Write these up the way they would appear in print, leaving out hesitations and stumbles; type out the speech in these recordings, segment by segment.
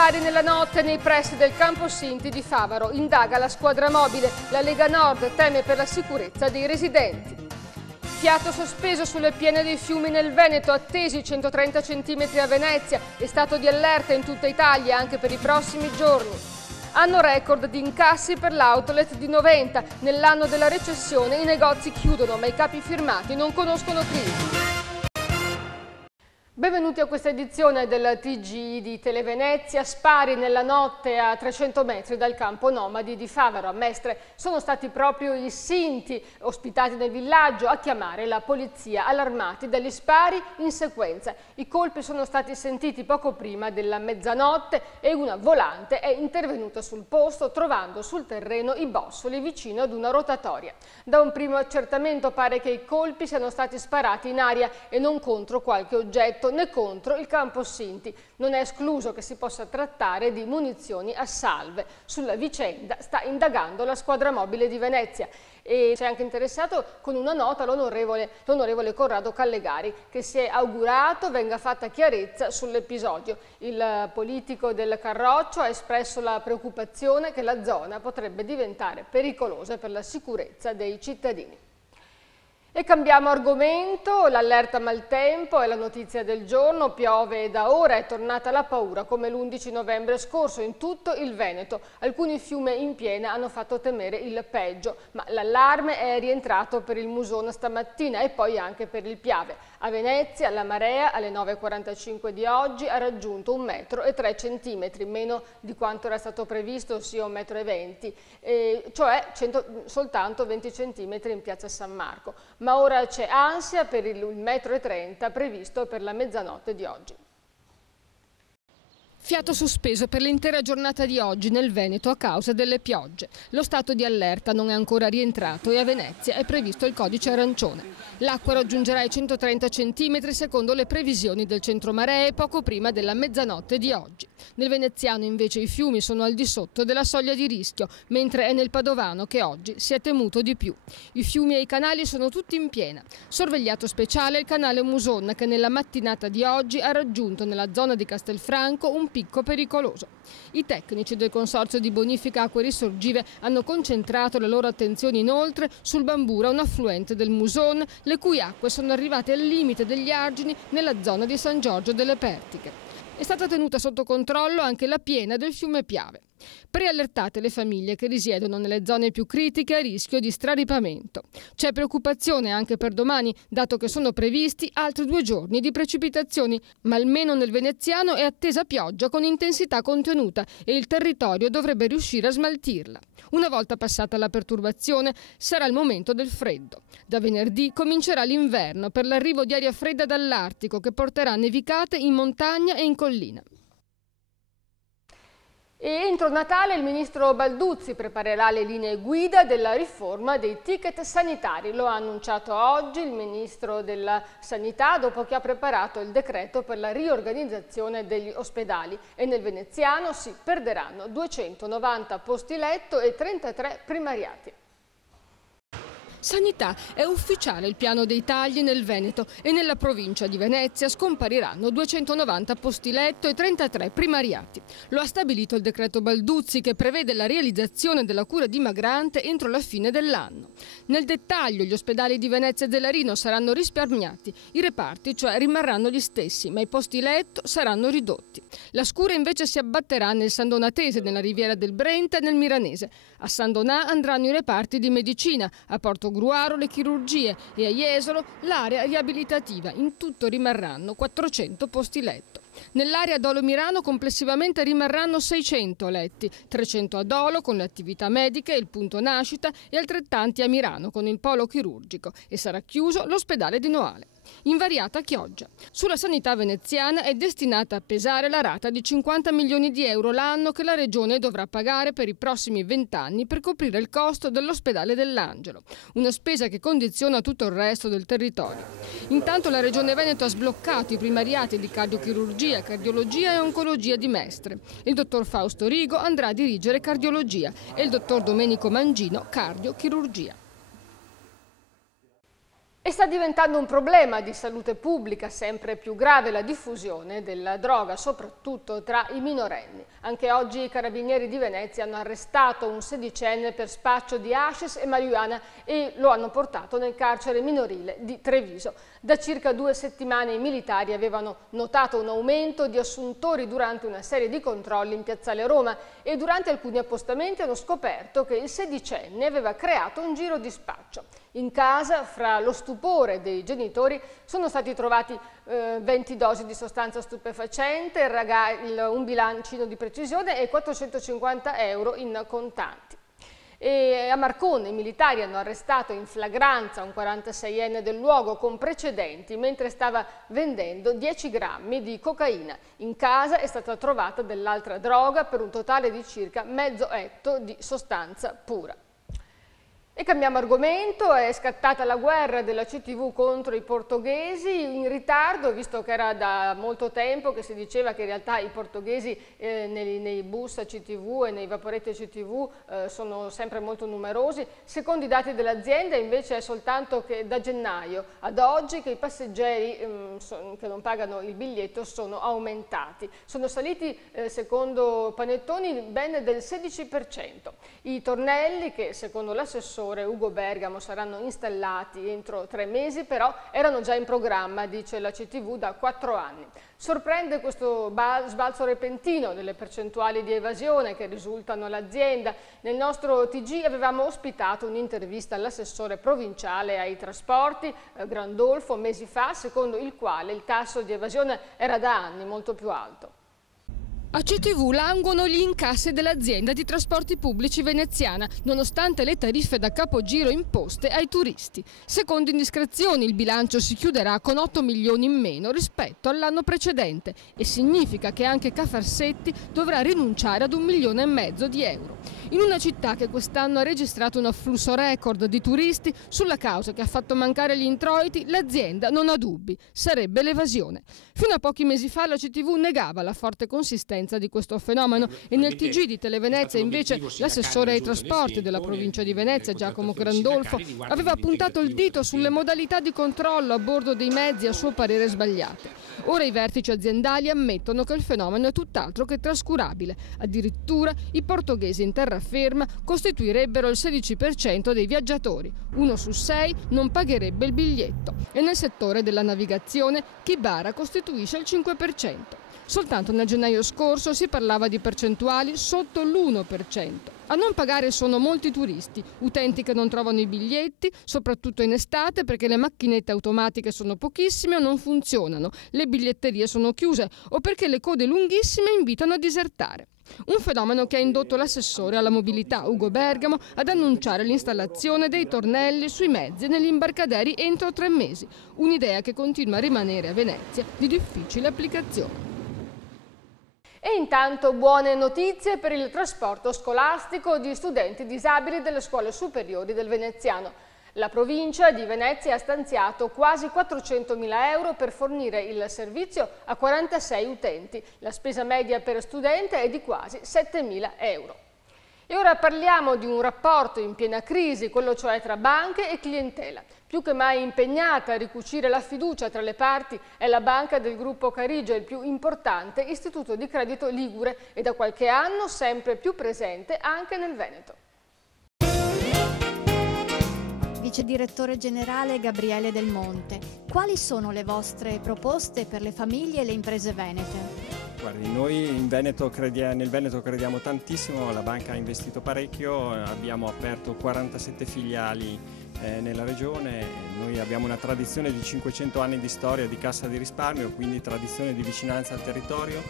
Spari nella notte nei pressi del Campo Sinti di Favaro. Indaga la squadra mobile. La Lega Nord teme per la sicurezza dei residenti. Fiato sospeso sulle piene dei fiumi nel Veneto, attesi 130 cm a Venezia e stato di allerta in tutta Italia anche per i prossimi giorni. Anno record di incassi per l'outlet di Noventa. Nell'anno della recessione i negozi chiudono, ma i capi firmati non conoscono crisi. Benvenuti a questa edizione del TG di Televenezia. Spari nella notte a 300 metri dal campo nomadi di Favaro. A Mestre sono stati proprio i sinti ospitati nel villaggio a chiamare la polizia, allarmati dagli spari in sequenza. I colpi sono stati sentiti poco prima della mezzanotte e una volante è intervenuta sul posto trovando sul terreno i bossoli vicino ad una rotatoria. Da un primo accertamento pare che i colpi siano stati sparati in aria e non contro qualche oggetto né contro il Campo Sinti. Non è escluso che si possa trattare di munizioni a salve. Sulla vicenda sta indagando la squadra mobile di Venezia e si è anche interessato con una nota l'onorevole Corrado Callegari, che si è augurato venga fatta chiarezza sull'episodio. Il politico del Carroccio ha espresso la preoccupazione che la zona potrebbe diventare pericolosa per la sicurezza dei cittadini. E cambiamo argomento, l'allerta maltempo è la notizia del giorno, piove da ora, è tornata la paura come l'11 novembre scorso in tutto il Veneto. Alcuni fiumi in piena hanno fatto temere il peggio, ma l'allarme è rientrato per il Musone stamattina e poi anche per il Piave. A Venezia la marea alle 9:45 di oggi ha raggiunto 1,3 metri, meno di quanto era stato previsto, ossia 1,20 metri, cioè soltanto 20 centimetri in piazza San Marco. Ma ora c'è ansia per il 1,30 metri previsto per la mezzanotte di oggi. Fiato sospeso per l'intera giornata di oggi nel Veneto a causa delle piogge. Lo stato di allerta non è ancora rientrato e a Venezia è previsto il codice arancione. L'acqua raggiungerà i 130 cm secondo le previsioni del centro maree poco prima della mezzanotte di oggi. Nel veneziano invece i fiumi sono al di sotto della soglia di rischio, mentre è nel padovano che oggi si è temuto di più. I fiumi e i canali sono tutti in piena. Sorvegliato speciale il canale Musone che nella mattinata di oggi ha raggiunto nella zona di Castelfranco un picco pericoloso. I tecnici del Consorzio di Bonifica Acque Risorgive hanno concentrato le loro attenzioni inoltre sul Bambura, un affluente del Musone, le cui acque sono arrivate al limite degli argini nella zona di San Giorgio delle Pertiche. È stata tenuta sotto controllo anche la piena del fiume Piave. Preallertate le famiglie che risiedono nelle zone più critiche a rischio di straripamento. C'è preoccupazione anche per domani, dato che sono previsti altri 2 giorni di precipitazioni, ma almeno nel veneziano è attesa pioggia con intensità contenuta e il territorio dovrebbe riuscire a smaltirla. Una volta passata la perturbazione sarà il momento del freddo. Da venerdì comincerà l'inverno per l'arrivo di aria fredda dall'Artico che porterà nevicate in montagna e in collina. E entro Natale il ministro Balduzzi preparerà le linee guida della riforma dei ticket sanitari. Lo ha annunciato oggi il ministro della Sanità dopo che ha preparato il decreto per la riorganizzazione degli ospedali e nel veneziano si perderanno 290 posti letto e 33 primariati. Sanità, è ufficiale il piano dei tagli nel Veneto e nella provincia di Venezia scompariranno 290 posti letto e 33 primariati. Lo ha stabilito il decreto Balduzzi che prevede la realizzazione della cura dimagrante entro la fine dell'anno. Nel dettaglio gli ospedali di Venezia e Delarino saranno risparmiati, i reparti cioè rimarranno gli stessi ma i posti letto saranno ridotti. La scura invece si abbatterà nel San Donatese, nella Riviera del Brenta e nel Milanese. A San Donà andranno i reparti di medicina, a Porto Gruaro le chirurgie e a Jesolo l'area riabilitativa. In tutto rimarranno 400 posti letto. Nell'area Dolo-Mirano complessivamente rimarranno 600 letti, 300 a Dolo con le attività mediche e il punto nascita e altrettanti a Mirano con il polo chirurgico e sarà chiuso l'ospedale di Noale. Invariata Chioggia. Sulla sanità veneziana è destinata a pesare la rata di 50 milioni di euro l'anno che la Regione dovrà pagare per i prossimi 20 anni per coprire il costo dell'ospedale dell'Angelo, una spesa che condiziona tutto il resto del territorio. Intanto la Regione Veneto ha sbloccato i primariati di cardiochirurgia, cardiologia e oncologia di Mestre. Il dottor Fausto Rigo andrà a dirigere cardiologia e il dottor Domenico Mangino cardiochirurgia. E sta diventando un problema di salute pubblica sempre più grave la diffusione della droga, soprattutto tra i minorenni. Anche oggi i carabinieri di Venezia hanno arrestato un sedicenne per spaccio di hashish e marijuana e lo hanno portato nel carcere minorile di Treviso. Da circa 2 settimane i militari avevano notato un aumento di assuntori durante una serie di controlli in piazzale Roma e durante alcuni appostamenti hanno scoperto che il sedicenne aveva creato un giro di spaccio. In casa, fra lo stupore dei genitori, sono stati trovati 20 dosi di sostanza stupefacente, un bilancino di precisione e 450 euro in contanti. E a Marcone i militari hanno arrestato in flagranza un 46enne del luogo con precedenti mentre stava vendendo 10 grammi di cocaina. In casa è stata trovata dell'altra droga per un totale di circa mezzo etto di sostanza pura. E cambiamo argomento, è scattata la guerra della CTV contro i portoghesi in ritardo, visto che era da molto tempo che si diceva che in realtà i portoghesi nei bus CTV e nei vaporetti CTV sono sempre molto numerosi. Secondo i dati dell'azienda invece è soltanto che da gennaio ad oggi che i passeggeri che non pagano il biglietto sono aumentati. Sono saliti, secondo Panettoni, ben del 16%. I tornelli che secondo l'assessore Ugo Bergamo saranno installati entro 3 mesi, però erano già in programma, dice la CTV, da 4 anni. Sorprende questo sbalzo repentino delle percentuali di evasione che risultano all'azienda. Nel nostro TG avevamo ospitato un'intervista all'assessore provinciale ai trasporti, Grandolfo, mesi fa, secondo il quale il tasso di evasione era da anni molto più alto. A CTV languono gli incassi dell'azienda di trasporti pubblici veneziana, nonostante le tariffe da capogiro imposte ai turisti. Secondo indiscrezioni il bilancio si chiuderà con 8 milioni in meno rispetto all'anno precedente e significa che anche Cafarsetti dovrà rinunciare ad 1,5 milioni di euro. In una città che quest'anno ha registrato un afflusso record di turisti, sulla causa che ha fatto mancare gli introiti l'azienda non ha dubbi, sarebbe l'evasione. Fino a pochi mesi fa la CTV negava la forte consistenza di questo fenomeno e nel TG di Televenezia invece l'assessore ai trasporti della provincia di Venezia, Giacomo Grandolfo, aveva puntato il dito sulle modalità di controllo a bordo dei mezzi a suo parere sbagliate. Ora i vertici aziendali ammettono che il fenomeno è tutt'altro che trascurabile. Addirittura i portoghesi in terraferma costituirebbero il 16% dei viaggiatori. 1 su 6 non pagherebbe il biglietto e nel settore della navigazione chi bara costituisce il 5%. Soltanto nel gennaio scorso si parlava di percentuali sotto l'1%. A non pagare sono molti turisti, utenti che non trovano i biglietti, soprattutto in estate perché le macchinette automatiche sono pochissime o non funzionano, le biglietterie sono chiuse o perché le code lunghissime invitano a disertare. Un fenomeno che ha indotto l'assessore alla mobilità Ugo Bergamo ad annunciare l'installazione dei tornelli sui mezzi e negli imbarcaderi entro 3 mesi, un'idea che continua a rimanere a Venezia di difficile applicazione. E intanto buone notizie per il trasporto scolastico di studenti disabili delle scuole superiori del veneziano. La provincia di Venezia ha stanziato quasi 400.000 euro per fornire il servizio a 46 utenti. La spesa media per studente è di quasi 7.000 euro. E ora parliamo di un rapporto in piena crisi, quello cioè tra banche e clientela. Più che mai impegnata a ricucire la fiducia tra le parti è la banca del gruppo Carige, il più importante istituto di credito ligure e da qualche anno sempre più presente anche nel Veneto. Vice direttore generale Gabriele Del Monte, quali sono le vostre proposte per le famiglie e le imprese venete? Guardi, noi nel Veneto crediamo tantissimo, la banca ha investito parecchio, abbiamo aperto 47 filiali nella regione, noi abbiamo una tradizione di 500 anni di storia di Cassa di Risparmio, quindi tradizione di vicinanza al territorio,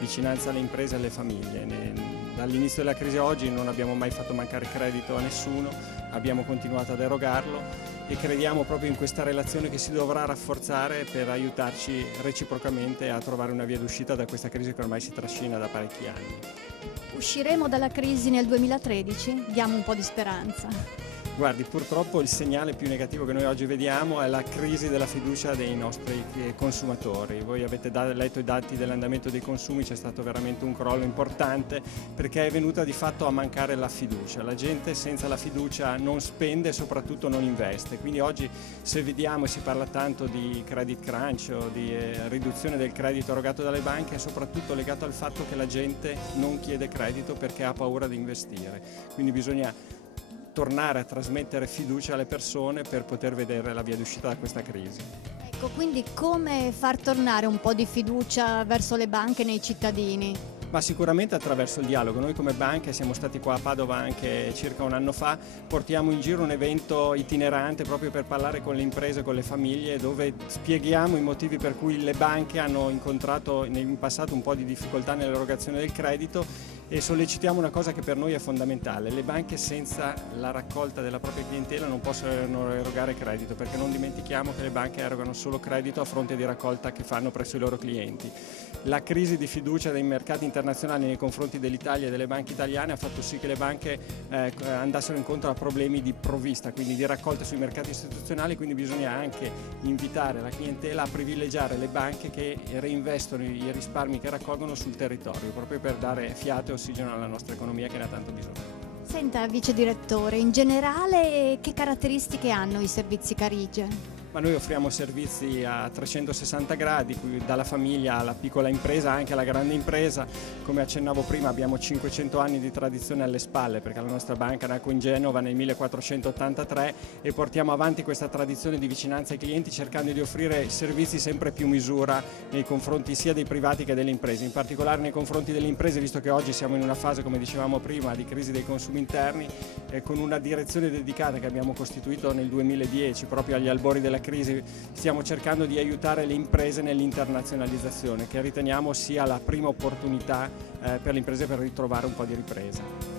vicinanza alle imprese e alle famiglie. Dall'inizio della crisi a oggi non abbiamo mai fatto mancare credito a nessuno, abbiamo continuato ad erogarlo e crediamo proprio in questa relazione che si dovrà rafforzare per aiutarci reciprocamente a trovare una via d'uscita da questa crisi che ormai si trascina da parecchi anni. Usciremo dalla crisi nel 2013? Diamo un po' di speranza. Guardi, purtroppo il segnale più negativo che noi oggi vediamo è la crisi della fiducia dei nostri consumatori. Voi avete letto i dati dell'andamento dei consumi, c'è stato veramente un crollo importante perché è venuta di fatto a mancare la fiducia. La gente senza la fiducia non spende e soprattutto non investe. Quindi oggi, se vediamo e si parla tanto di credit crunch o di riduzione del credito erogato dalle banche, è soprattutto legato al fatto che la gente non chiede credito perché ha paura di investire. Quindi bisogna tornare a trasmettere fiducia alle persone per poter vedere la via d'uscita da questa crisi. Ecco, quindi come far tornare un po' di fiducia verso le banche nei cittadini? Ma sicuramente attraverso il dialogo. Noi come banche siamo stati qua a Padova anche circa un anno fa, portiamo in giro un evento itinerante proprio per parlare con le imprese, con le famiglie, dove spieghiamo i motivi per cui le banche hanno incontrato in passato un po' di difficoltà nell'erogazione del credito e sollecitiamo una cosa che per noi è fondamentale: le banche senza la raccolta della propria clientela non possono erogare credito, perché non dimentichiamo che le banche erogano solo credito a fronte di raccolta che fanno presso i loro clienti. La crisi di fiducia dei mercati internazionali nei confronti dell'Italia e delle banche italiane ha fatto sì che le banche andassero incontro a problemi di provvista, quindi di raccolta sui mercati istituzionali, quindi bisogna anche invitare la clientela a privilegiare le banche che reinvestono i risparmi che raccolgono sul territorio, proprio per dare fiato e ossigeno alla nostra economia che ne ha tanto bisogno. Senta, vice direttore, in generale che caratteristiche hanno i servizi Carige? Ma noi offriamo servizi a 360 gradi, dalla famiglia alla piccola impresa, anche alla grande impresa. Come accennavo prima, abbiamo 500 anni di tradizione alle spalle, perché la nostra banca nacque in Genova nel 1483 e portiamo avanti questa tradizione di vicinanza ai clienti, cercando di offrire servizi sempre più misura nei confronti sia dei privati che delle imprese, in particolare nei confronti delle imprese, visto che oggi siamo in una fase, come dicevamo prima, di crisi dei consumi interni, con una direzione dedicata che abbiamo costituito nel 2010 proprio agli albori della crisi. Stiamo cercando di aiutare le imprese nell'internazionalizzazione, che riteniamo sia la prima opportunità per le imprese per ritrovare un po' di ripresa.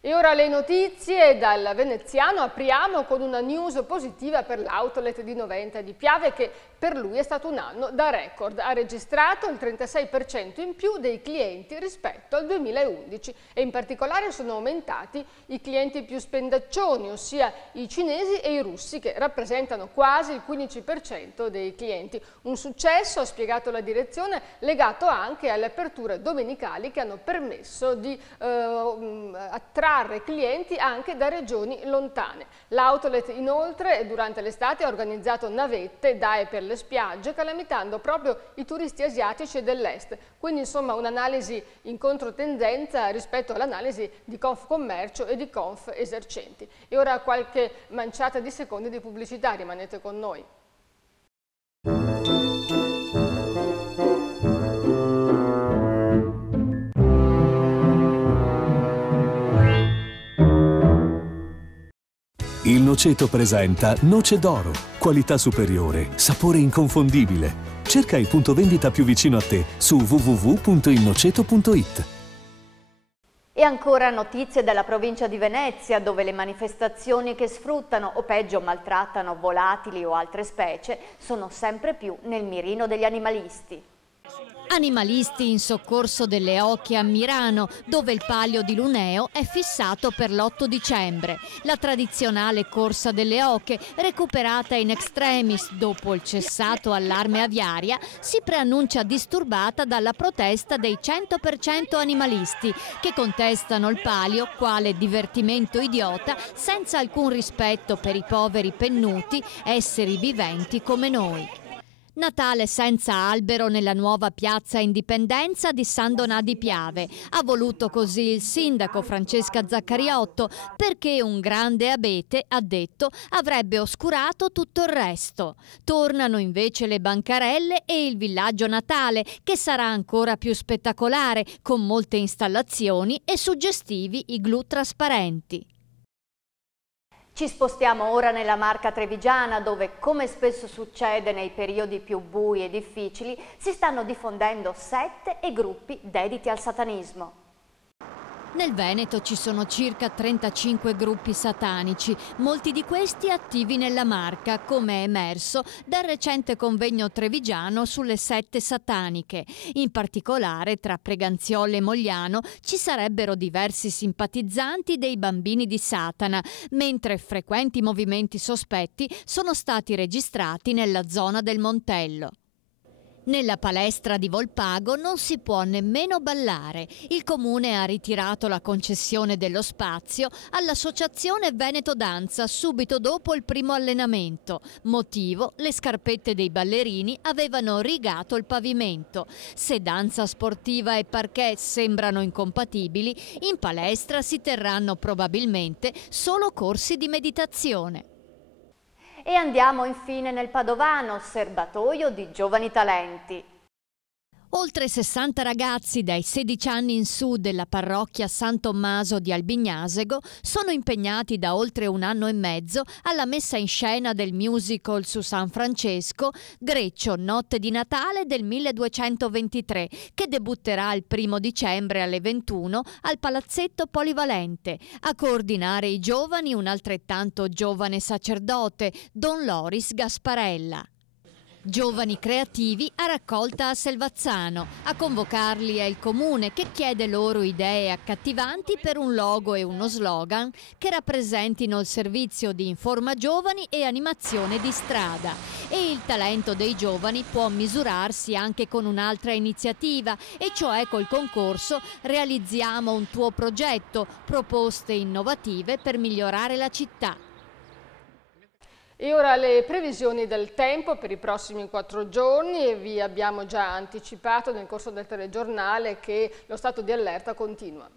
E ora le notizie dal veneziano. Apriamo con una news positiva per l'outlet di Noventa di Piave, che per lui è stato un anno da record. Ha registrato il 36% in più dei clienti rispetto al 2011 e in particolare sono aumentati i clienti più spendaccioni, ossia i cinesi e i russi, che rappresentano quasi il 15% dei clienti. Un successo, ha spiegato la direzione, legato anche alle aperture domenicali che hanno permesso di attrarre clienti anche da regioni lontane. L'outlet inoltre durante l'estate ha organizzato navette, dae per le spiagge, calamitando proprio i turisti asiatici e dell'est. Quindi insomma un'analisi in controtendenza rispetto all'analisi di Confcommercio e di Confercenti. E ora qualche manciata di secondi di pubblicità, rimanete con noi. Il Noceto presenta Noce d'Oro, qualità superiore, sapore inconfondibile. Cerca il punto vendita più vicino a te su www.ilnoceto.it. E ancora notizie dalla provincia di Venezia, dove le manifestazioni che sfruttano o peggio maltrattano volatili o altre specie sono sempre più nel mirino degli animalisti. Animalisti in soccorso delle oche a Mirano, dove il Palio di Luneo è fissato per l'8 dicembre. La tradizionale corsa delle oche, recuperata in extremis dopo il cessato allarme aviaria, si preannuncia disturbata dalla protesta dei 100% animalisti, che contestano il palio quale divertimento idiota senza alcun rispetto per i poveri pennuti, esseri viventi come noi. Natale senza albero nella nuova piazza Indipendenza di San Donà di Piave. Ha voluto così il sindaco Francesca Zaccariotto, perché un grande abete, ha detto, avrebbe oscurato tutto il resto. Tornano invece le bancarelle e il villaggio natale, che sarà ancora più spettacolare, con molte installazioni e suggestivi igloo trasparenti. Ci spostiamo ora nella Marca trevigiana, dove, come spesso succede nei periodi più bui e difficili, si stanno diffondendo sette e gruppi dediti al satanismo. Nel Veneto ci sono circa 35 gruppi satanici, molti di questi attivi nella Marca, come è emerso dal recente convegno trevigiano sulle sette sataniche. In particolare, tra Preganziole e Mogliano ci sarebbero diversi simpatizzanti dei bambini di Satana, mentre frequenti movimenti sospetti sono stati registrati nella zona del Montello. Nella palestra di Volpago non si può nemmeno ballare. Il comune ha ritirato la concessione dello spazio all'associazione Veneto Danza subito dopo il primo allenamento. Motivo: le scarpette dei ballerini avevano rigato il pavimento. Se danza sportiva e parquet sembrano incompatibili, in palestra si terranno probabilmente solo corsi di meditazione. E andiamo infine nel Padovano, serbatoio di giovani talenti. Oltre 60 ragazzi dai 16 anni in su della parrocchia San Tommaso di Albignasego sono impegnati da oltre un anno e mezzo alla messa in scena del musical su San Francesco Greccio, notte di Natale del 1223, che debutterà il 1° dicembre alle 21 al Palazzetto Polivalente. A coordinare i giovani un altrettanto giovane sacerdote, Don Loris Gasparella. Giovani creativi a raccolta a Selvazzano. A convocarli è il comune, che chiede loro idee accattivanti per un logo e uno slogan che rappresentino il servizio di Informa Giovani e animazione di strada. E il talento dei giovani può misurarsi anche con un'altra iniziativa, e cioè col concorso Realizziamo un tuo progetto, proposte innovative per migliorare la città. E ora le previsioni del tempo per i prossimi 4 giorni, e vi abbiamo già anticipato nel corso del telegiornale che lo stato di allerta continua.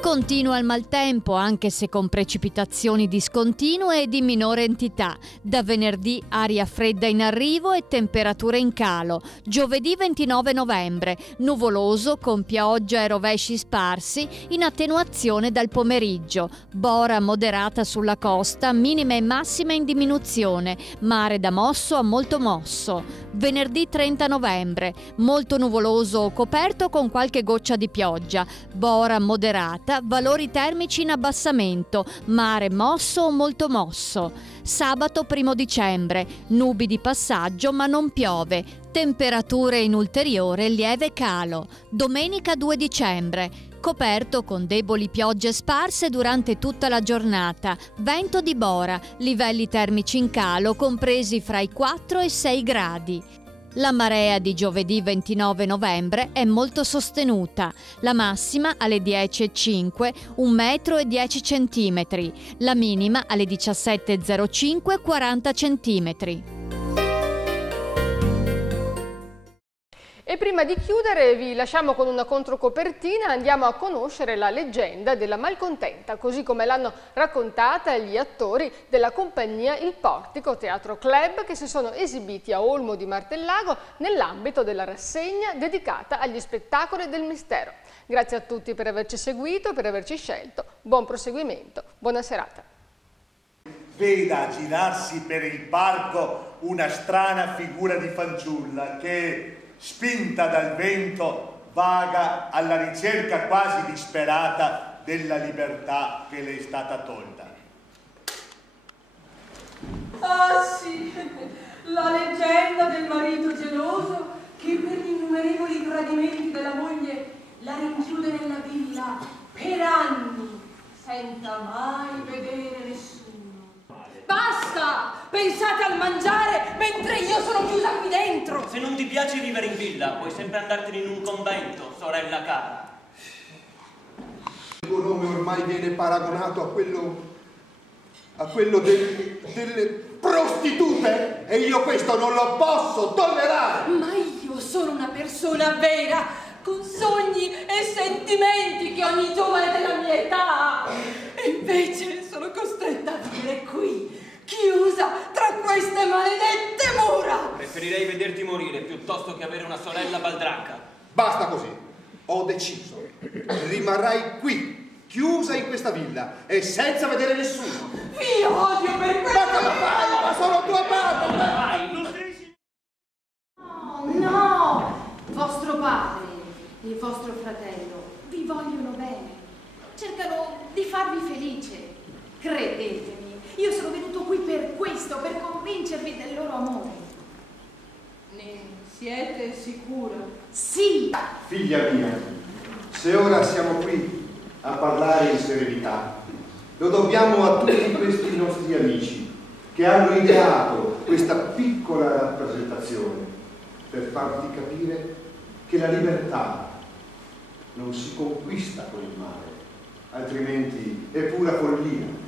Continua il maltempo, anche se con precipitazioni discontinue e di minore entità. Da venerdì aria fredda in arrivo e temperature in calo. Giovedì 29 novembre, nuvoloso con pioggia e rovesci sparsi in attenuazione dal pomeriggio. Bora moderata sulla costa, minime e massime in diminuzione. Mare da mosso a molto mosso. Venerdì 30 novembre, molto nuvoloso o coperto con qualche goccia di pioggia. Bora moderata, valori termici in abbassamento, mare mosso o molto mosso. Sabato 1° dicembre, nubi di passaggio ma non piove, temperature in ulteriore lieve calo. Domenica 2 dicembre, coperto con deboli piogge sparse durante tutta la giornata, vento di bora, livelli termici in calo compresi fra i 4 e i 6 gradi. La marea di giovedì 29 novembre è molto sostenuta, la massima alle 10,05 1,10 m, la minima alle 17,05 40 cm. E prima di chiudere vi lasciamo con una controcopertina, andiamo a conoscere la leggenda della Malcontenta, così come l'hanno raccontata gli attori della compagnia Il Portico Teatro Club, che si sono esibiti a Olmo di Martellago nell'ambito della rassegna dedicata agli spettacoli del mistero. Grazie a tutti per averci seguito, per averci scelto, buon proseguimento, buona serata. Veda girarsi per il parco una strana figura di fanciulla che, spinta dal vento, vaga alla ricerca quasi disperata della libertà che le è stata tolta. Ah sì, la leggenda del marito geloso che per gli innumerevoli tradimenti della moglie la rinchiude nella villa per anni senza mai vedere nessuno. Basta! Pensate al mangiare mentre io sono chiusa qui dentro! Se non ti piace vivere in villa, puoi sempre andartene in un convento, sorella cara. Il tuo nome ormai viene paragonato a quello delle prostitute, e io questo non lo posso tollerare! Ma io sono una persona vera, con sogni e sentimenti che ogni giovane della mia età. E invece sono costretta a vivere qui, chiusa tra queste maledette mura. Preferirei vederti morire piuttosto che avere una sorella baldracca. Basta così, ho deciso. Rimarrai qui, chiusa in questa villa e senza vedere nessuno. Vi odio per questo. Ma cosa fai? Ma sono tua madre! Vai, non Siete sicura? Sì! Figlia mia, se ora siamo qui a parlare in serenità, lo dobbiamo a tutti questi nostri amici che hanno ideato questa piccola rappresentazione per farti capire che la libertà non si conquista con il male, altrimenti è pura follia.